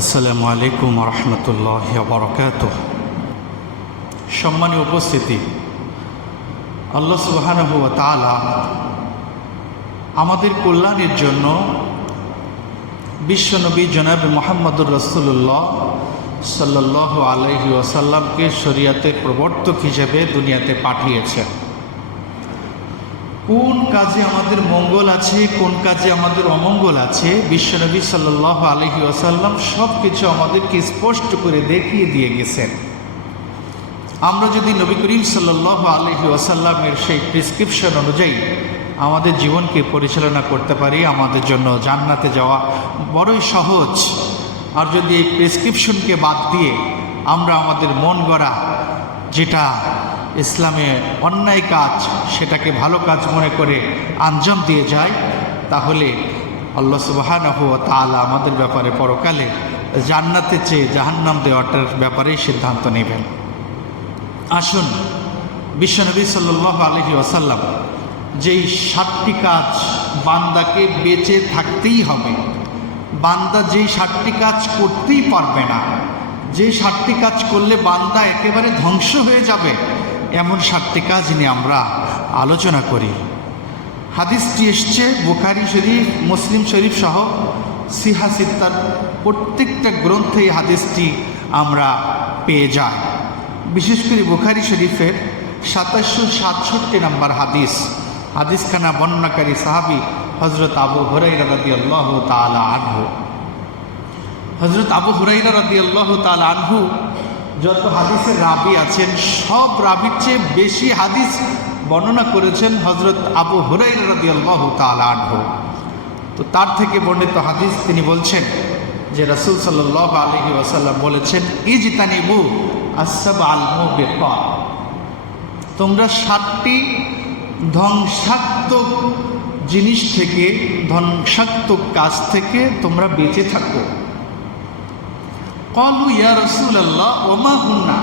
আসসালামু আলাইকুম রহমতুল্লাহি ওয়া বারাকাতুহু। সম্মানীয় উপস্থিতি, আল্লাহ সুবহানাহু ওয়া তাআলা আমাদের কল্যাণের জন্য বিশ্বনবী জনাব মুহাম্মদুর রাসূলুল্লাহ সাল্লাল্লাহু আলাইহি ওয়াসাল্লামকে শরীয়তের প্রবর্তক হিসেবে দুনিয়াতে পাঠিয়েছেন। কোন কাজে আমাদের মঙ্গল আছে, কোন কাজে আমাদের অমঙ্গল আছে, বিশ্বনবী সাল্লাল্লাহু আলাইহি ওয়াসাল্লাম সব কিছু আমাদেরকে স্পষ্ট করে দেখিয়ে দিয়ে গেছেন। আমরা যদি নবী করিম সাল্লাল্লাহু আলাইহি ওয়াসাল্লামের সেই প্রেসক্রিপশন অনুযায়ী আমাদের জীবনকে পরিচালনা করতে পারি, আমাদের জন্য জান্নাতে যাওয়া বড়ই সহজ। আর যদি এই প্রেসক্রিপশনকে বাদ দিয়ে আমরা আমাদের মন গড়া যেটা ইসলামে অন্যায় কাজ সেটাকে ভালো কাজ মনে করে আঞ্জাম দিয়ে যায়, তাহলে আল্লাহ সুবহানাহু ওয়া তাআলা আমাদের ব্যাপারে পরকালে জান্নাতে চেয়ে জাহান্নাম দেওয়াটার ব্যাপারেই সিদ্ধান্ত নেবেন। আসুন, বিশ্বনবী সাল্লাল্লাহু আলাইহি ওয়াসাল্লাম যেই 7টি কাজ বান্দাকে বেঁচে থাকতেই হবে, বান্দা যেই 7টি কাজ করতেই পারবে না, যে 7টি কাজ করলে বান্দা একেবারে ধ্বংস হয়ে যাবে, এমন 7টি কাজ নিয়ে আমরা আলোচনা করি। হাদিসটি এসছে বুখারী শরীফ, মুসলিম শরীফ সহ সিহা সিত্তার প্রত্যেকটা গ্রন্থে এই হাদিসটি আমরা পেয়ে যাই। বিশেষ করে বুখারী শরীফের 2767 নম্বর হাদিসখানা বর্ণনাকারী সাহাবী হযরত আবু হুরায়রা রাদিয়াল্লাহু তাআলা আনহু। হযরত আবু হুরায়রা রাদিয়াল্লাহু তাআলা আনহু যত হাদিসের রাবি আছেন, সব রাবির চেয়ে বেশি হাদিস বর্ণনা করেছেন হযরত আবু হুরায়রা রাদিয়াল্লাহু তাআলা আনহু। তো তার থেকে বর্ণিত হাদিস তিনি বলছেন যে রাসূল সাল্লাল্লাহু আলাইহি ওয়াসাল্লাম বলেছেন, ইজতানিবু আস-সাবআল মুবিকাত, তোমরা 7টি ধ্বংসাত্মক জিনিস থেকে, ধ্বংসাত্মক কাজ থেকে তোমরা বেঁচে থাকো। ক্বালু ইয়া রাসূলুল্লাহ ওয়া মা হুন্না,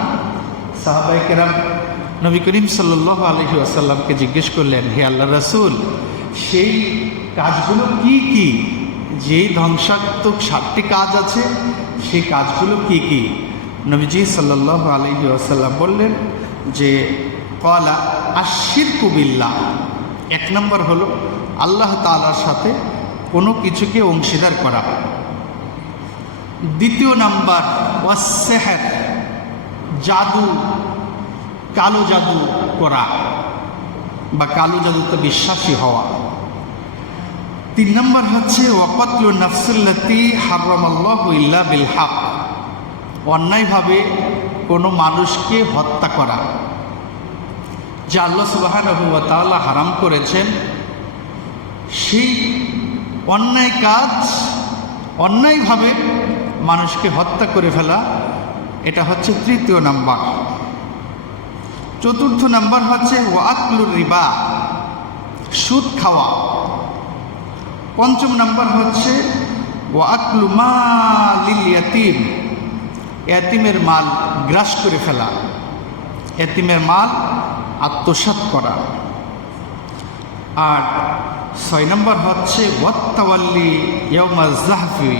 সাহাবায়ে কেরাম নবী করিম সাল্লাল্লাহু আলাইহি ওয়াসাল্লামকে জিজ্ঞেস করলেন, হে আল্লাহর রাসূল, সেই কাজগুলো কি কি? যেই ধ্বংসাত্মক 7টি কাজ আছে, সেই কাজগুলো কি কি? নবীজি সাল্লাল্লাহু আলাইহি ওয়াসাল্লাম বললেন যে ক্বালা আশ-শিরকু বিল্লাহ, 1 নম্বর হলো আল্লাহ তাআলার সাথে কোনো কিছুকে অংশীদার করা। 2 নাম্বার ওয়াস-সিহর, জাদু, কালো জাদু করা বা কালো জাদুতে বিশ্বাসী হওয়া। 3 নম্বর হচ্ছে ওয়াকাতলু নাফসুল্লাতী হারামাল্লাহু ইল্লা বিল হক, অন্যায়ভাবে কোনো মানুষকে হত্যা করা, যা আল্লাহ সুবহানাহু ওয়া তাআলা হারাম করেছেন, সেই অন্যায় কাজ, অন্যায়ভাবে মানুষকে হত্যা করে ফেলা, এটা হচ্ছে 3 নাম্বার। 4 নাম্বার হচ্ছে ওয়াকলুর রিবা, সুদ খাওয়া। 5 নাম্বার হচ্ছে ওয়াকলু মালিল ইয়াতীম, এতিমের মাল গ্রাস করে ফেলা, এতিমের মাল আত্মসাৎ করা। আর 6 নম্বর হচ্ছে ওয়াত্তাওয়াল্লি ইয়াউমাজ যাহফি,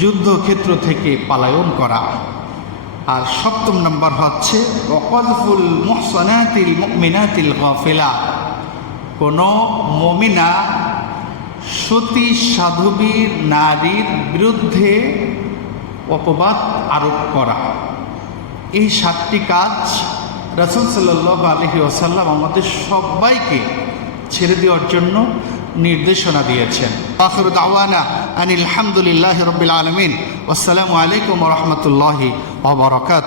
যুদ্ধক্ষেত্র থেকে পলায়ন করা। আর 7 নম্বর হচ্ছে ওয়াকযফুল মুহসানাতিল মুমিনাতিল গাফিলা, কোনো মুমিনা সতী সাধবী নারীর বিরুদ্ধে অপবাদ আরোপ করা। এই 7টি কাজ রাসূল সাল্লাল্লাহু আলাইহি ওয়াসাল্লাম আমাদের সবাইকে ছেড়ে দেওয়ার জন্য নির্দেশনা দিয়েছেন। আখিরু দাওয়ানা আনিল হামদুলিল্লাহি রাব্বিল আলামিন। আসসালামু আলাইকুম ওয়া রাহমাতুল্লাহি ওয়া বারাকাতুহু।